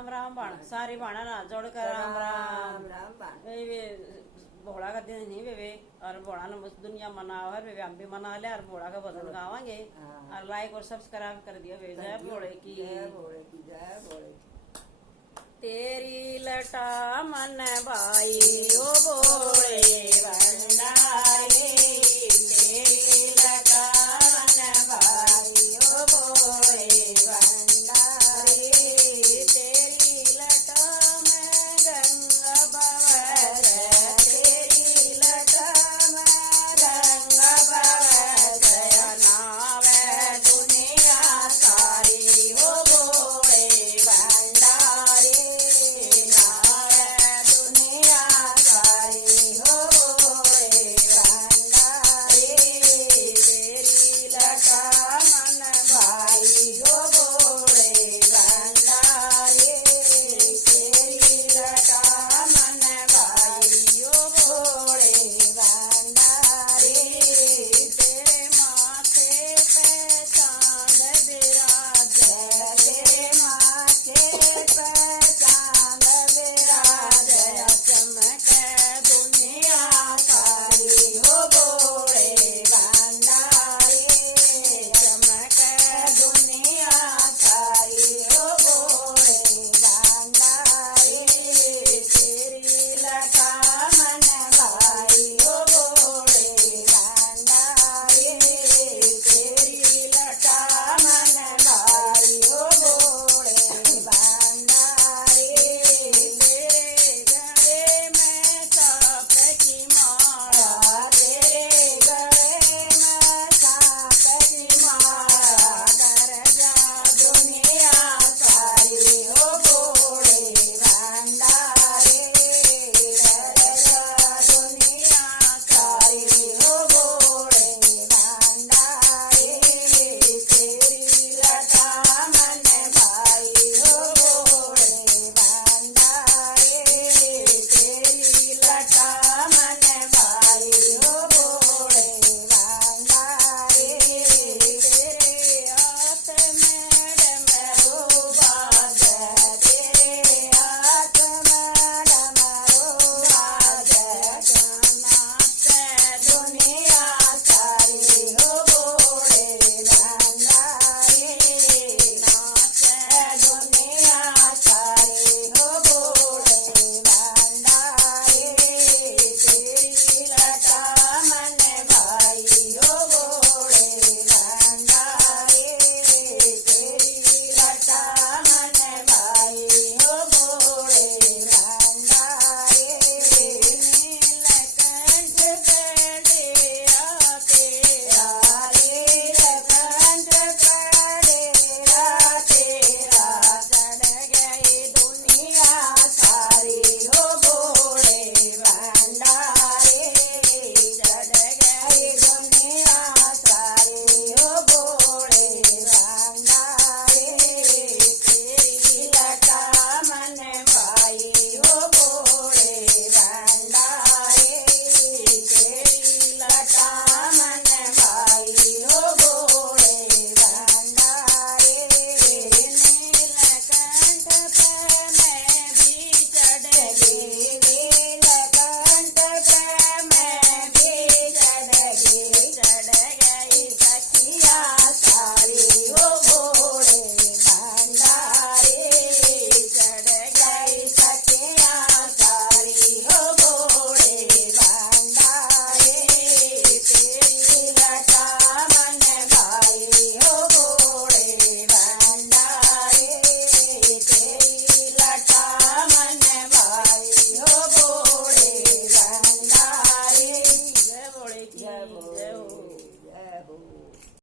राम राम बाण सारी बाणा ना जोड़ कर राम राम राम बाण वे भोला का दिन नहीं वे और भोला ने दुनिया मनाओ है वे हम भी मना ले और भोला का भजन गावांगे और लाइक और सब्सक्राइब कर दिया वे जय भोले की जय भोले की जय भोले की। तेरी लटा मन भाई